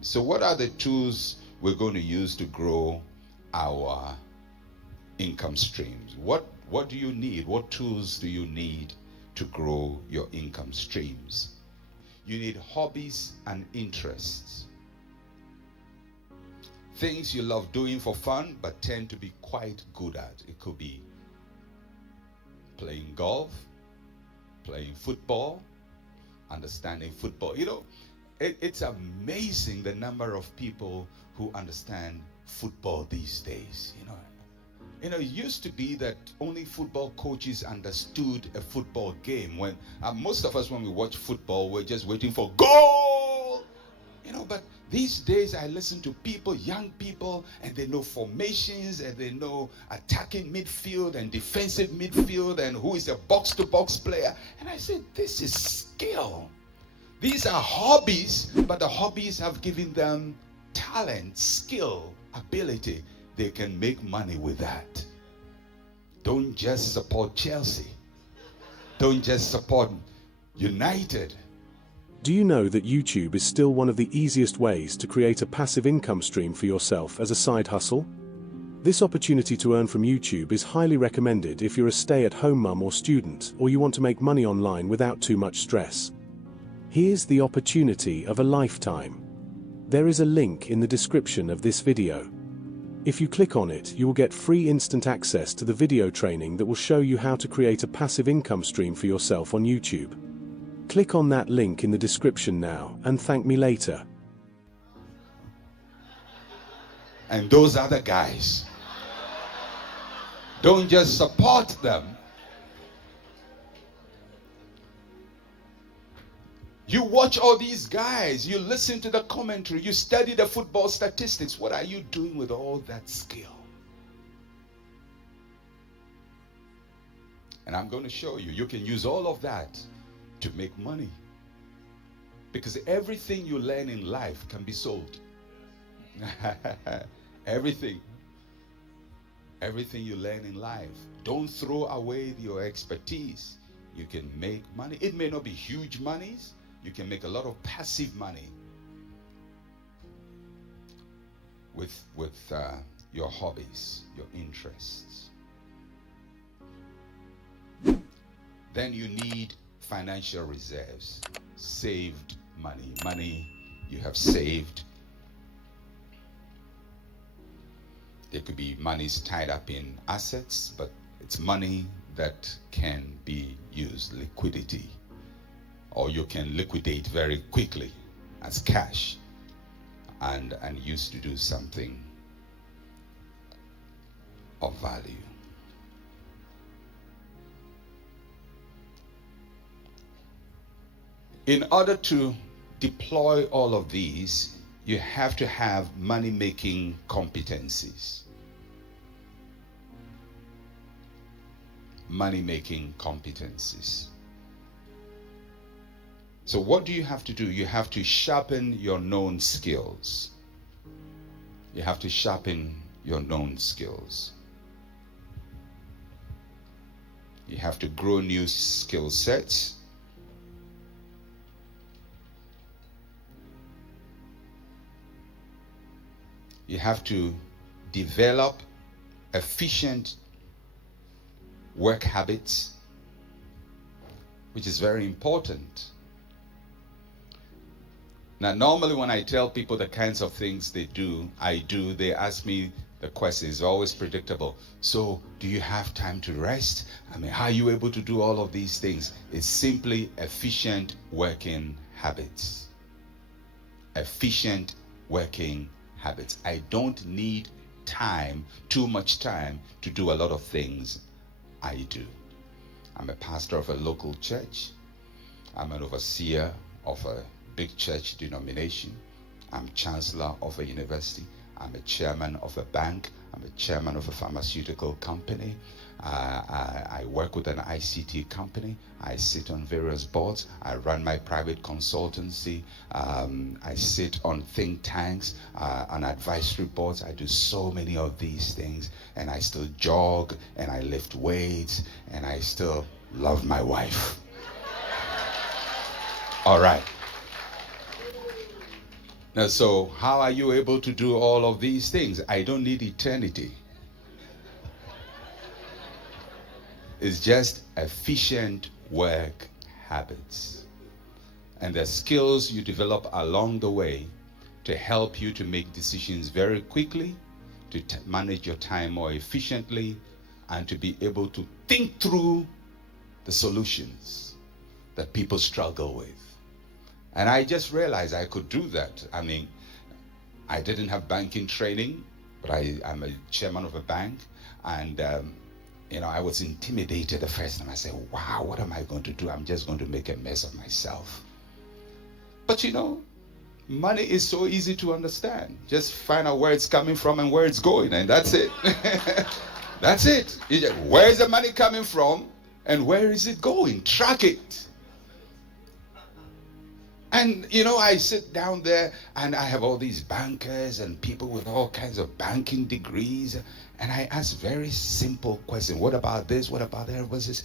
So what are the tools we're going to use to grow our income streams? What do you need? What tools do you need to grow your income streams? You need hobbies and interests. Things you love doing for fun but tend to be quite good at. It could be playing golf, playing football, understanding football. You know, it's amazing the number of people who understand football these days. It used to be that only football coaches understood a football game. When most of us, when we watch football, we're just waiting for goal. But these days I listen to people, young people, and they know formations, and they know attacking midfield and defensive midfield, and who is a box-to-box player. And I said, this is skill. These are hobbies, but the hobbies have given them talent, skill, ability. They can make money with that. Don't just support Chelsea. Don't just support United. Do you know that YouTube is still one of the easiest ways to create a passive income stream for yourself as a side hustle? This opportunity to earn from YouTube is highly recommended if you're a stay-at-home mum or student, or you want to make money online without too much stress. Here's the opportunity of a lifetime. There is a link in the description of this video. If you click on it, you will get free instant access to the video training that will show you how to create a passive income stream for yourself on YouTube. Click on that link in the description now and thank me later. And those other guys, don't just support them. You watch all these guys, you listen to the commentary, you study the football statistics. What are you doing with all that skill? And I'm going to show you. You can use all of that to make money. Because everything you learn in life can be sold. Everything. Everything you learn in life. Don't throw away your expertise. You can make money. It may not be huge monies. You can make a lot of passive money with your hobbies, your interests. Then you need financial reserves, saved money, money you have saved. There could be monies tied up in assets, but it's money that can be used, liquidity. Or you can liquidate very quickly as cash and use to do something of value. In order to deploy all of these, you have to have money-making competencies. Money-making competencies. So what do you have to do? You have to sharpen your known skills. You have to sharpen your known skills. You have to grow new skill sets. You have to develop efficient work habits, which is very important. Now, normally when I tell people the kinds of things they ask me the question, is always predictable. So, do you have time to rest? I mean, how are you able to do all of these things? It's simply efficient working habits. Efficient working habits. I don't need time, too much time, to do a lot of things I do. I'm a pastor of a local church. I'm an overseer of a big church denomination. I'm chancellor of a university. I'm a chairman of a bank. I'm a chairman of a pharmaceutical company. I work with an ICT company. I sit on various boards. I run my private consultancy. I sit on think tanks, on advisory boards. I do so many of these things, and I still jog, and I lift weights, and I still love my wife. All right. Now, so how are you able to do all of these things? I don't need eternity. It's just efficient work habits. And the skills you develop along the way to help you to make decisions very quickly, to manage your time more efficiently, and to be able to think through the solutions that people struggle with. And I just realized I could do that. I mean, I didn't have banking training, but I'm a chairman of a bank. And, I was intimidated the first time. I said, wow, what am I going to do? I'm just going to make a mess of myself. But money is so easy to understand. Just find out where it's coming from and where it's going, and that's it. That's it. Where is the money coming from and where is it going? Track it. And I sit down there and I have all these bankers and people with all kinds of banking degrees, and I ask very simple questions. What about this? What about that? Everybody says,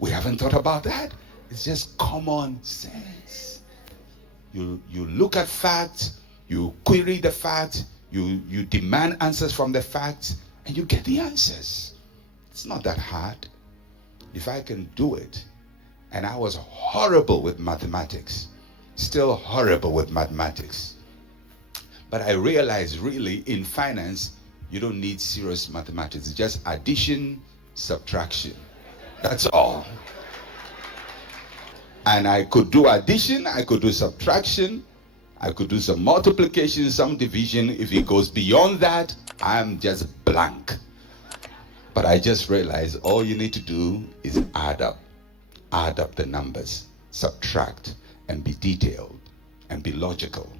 we haven't thought about that. It's just common sense. You look at facts, you query the facts, you demand answers from the facts, and you get the answers. It's not that hard. If I can do it, and I was horrible with mathematics, still horrible with mathematics. But I realized really in finance, you don't need serious mathematics. It's just addition, subtraction. That's all. And I could do addition, I could do subtraction, I could do some multiplication, some division. If it goes beyond that, I'm just blank. But I just realized all you need to do is add up the numbers, subtract, and be detailed, and be logical,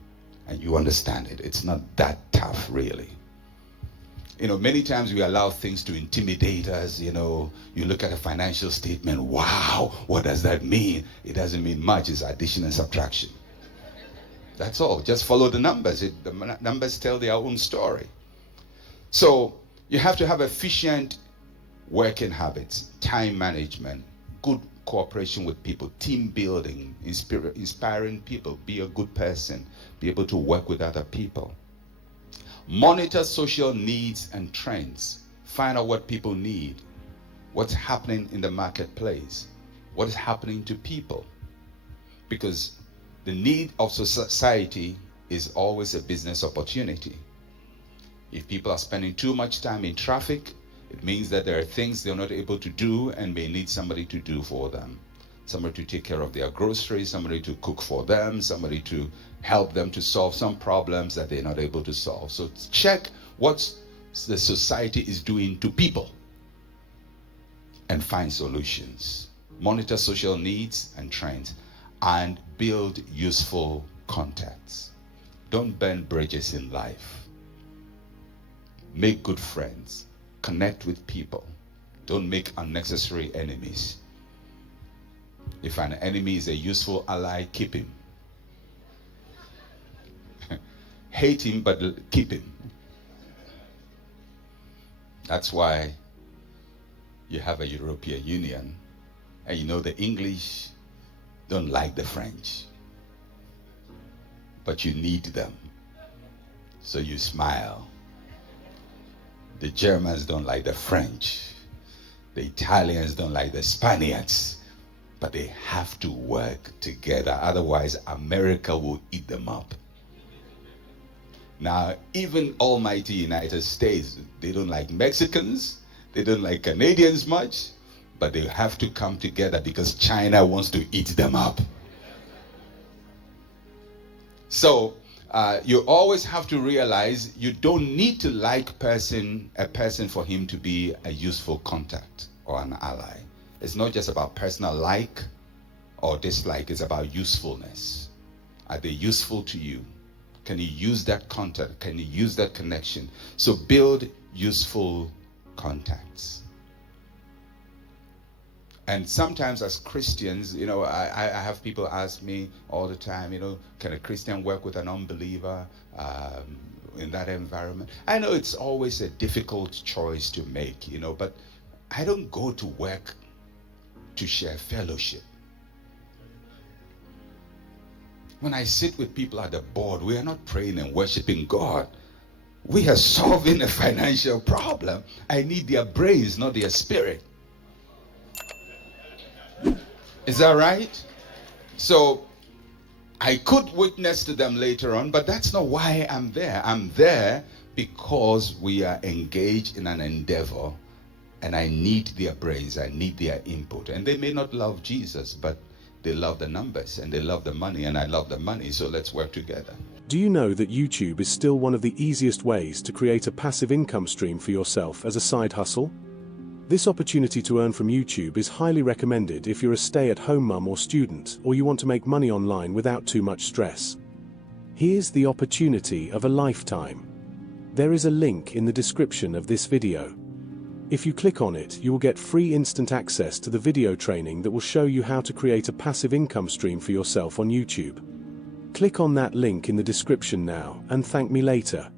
and you understand it. It's not that tough, really. Many times we allow things to intimidate us. You look at a financial statement, wow, what does that mean? It doesn't mean much. It's addition and subtraction. That's all. Just follow the numbers. The numbers tell their own story. So you have to have efficient working habits, time management, good cooperation with people, team building, inspiring people, be a good person, be able to work with other people. Monitor social needs and trends. Find out what people need, what's happening in the marketplace, what is happening to people. Because the need of society is always a business opportunity. If people are spending too much time in traffic, it means that there are things they're not able to do and may need somebody to do for them. Somebody to take care of their groceries, somebody to cook for them, somebody to help them to solve some problems that they're not able to solve. So check what the society is doing to people and find solutions. Monitor social needs and trends and build useful contacts. Don't burn bridges in life. Make good friends. Connect with people. Don't make unnecessary enemies. If an enemy is a useful ally, keep him. Hate him, but keep him. That's why you have a European Union, and the English don't like the French, but you need them, so you smile. The Germans don't like the French, the Italians don't like the Spaniards, but they have to work together, otherwise America will eat them up. Now, even almighty United States, they don't like Mexicans, they don't like Canadians much, but they have to come together because China wants to eat them up. So you always have to realize you don't need to like a person for him to be a useful contact or an ally. It's not just about personal like or dislike, it's about usefulness. Are they useful to you? Can you use that contact? Can you use that connection? So build useful contacts. And sometimes as Christians, I have people ask me all the time, can a Christian work with an unbeliever in that environment? I know it's always a difficult choice to make, but I don't go to work to share fellowship. When I sit with people at the board, we are not praying and worshiping God. We are solving a financial problem. I need their brains, not their spirit. Is that right? So I could witness to them later on, but that's not why I'm there. I'm there because we are engaged in an endeavor, and I need their brains, I need their input. And they may not love Jesus, but they love the numbers and they love the money, and I love the money, so let's work together. Do you know that YouTube is still one of the easiest ways to create a passive income stream for yourself as a side hustle? This opportunity to earn from YouTube is highly recommended if you're a stay-at-home mum or student, or you want to make money online without too much stress. Here's the opportunity of a lifetime. There is a link in the description of this video. If you click on it, you will get free instant access to the video training that will show you how to create a passive income stream for yourself on YouTube. Click on that link in the description now and thank me later.